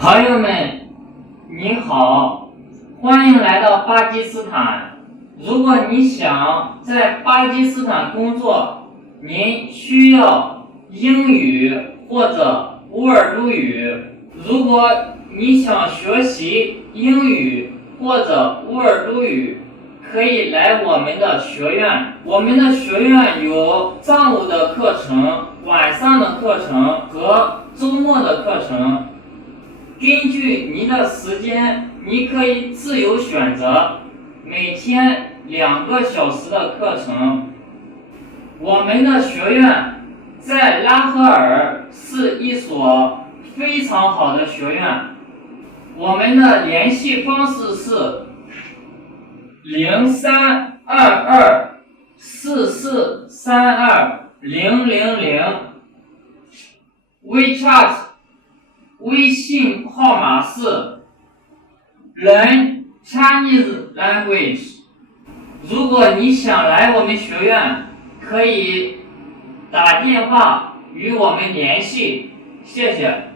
朋友们，你好，欢迎来到巴基斯坦。如果你想在巴基斯坦工作，您需要英语或者乌尔都语。如果你想学习英语或者乌尔都语，可以来我们的学院。我们的学院有上午的课程、晚上的课程和周末的课程。根据您的时间，你可以自由选择，每天2个小时的课程。我们的学院在拉合尔是一所非常好的学院。我们的联系方式是0322443200， WeChat 微信号码是人 Chinese Language。如果你想来我们学院，可以打电话与我们联系，谢谢。